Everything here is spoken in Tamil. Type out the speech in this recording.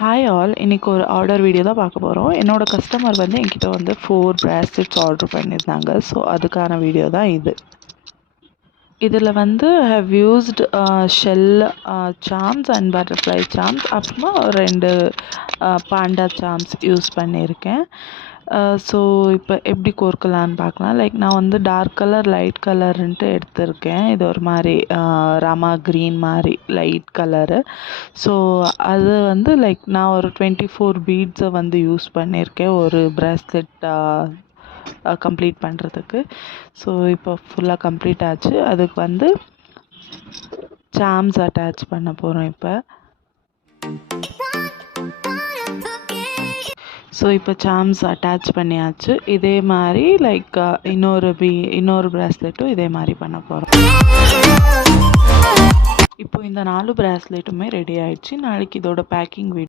ஹாய் ஆல், இன்றைக்கி ஒரு ஆர்டர் வீடியோ தான் பார்க்க போகிறோம். என்னோடய கஸ்டமர் வந்து என்கிட்ட வந்து 4 bracelets ஆர்டர் பண்ணியிருந்தாங்க. ஸோ அதுக்கான வீடியோ தான் இது. இதில் வந்து have used shell charms and butterfly charms, அப்புறமா 2 பாண்டா சார்ம்ஸ் யூஸ் பண்ணியிருக்கேன். ஸோ இப்போ எப்படி கோர்க்கலான்னு பார்க்கலாம். லைக் நான் வந்து டார்க் கலர் லைட் கலருன்ட்டு எடுத்திருக்கேன். இது ஒரு மாதிரி ராமா க்ரீன் மாதிரி லைட் கலரு. ஸோ அது வந்து லைக் நான் ஒரு 24 பீட்ஸை வந்து யூஸ் பண்ணியிருக்கேன் ஒரு ப்ராஸ்லெட் கம்ப்ளீட் பண்ணுறதுக்கு. ஸோ இப்போ ஃபுல்லாக கம்ப்ளீட் ஆச்சு. அதுக்கு வந்து சார்ம்ஸ் அட்டாச் பண்ண போகிறோம் இப்போ. ஸோ இப்போ சார்ம்ஸ் அட்டாச் பண்ணியாச்சு. இதே மாதிரி லைக் இன்னொரு ப்ராஸ்லெட்டும் இதே மாதிரி பண்ண போகிறோம். இப்போ இந்த 4 ப்ராஸ்லெட்டுமே ரெடி ஆயிடுச்சு. நாளைக்கு இதோட பேக்கிங்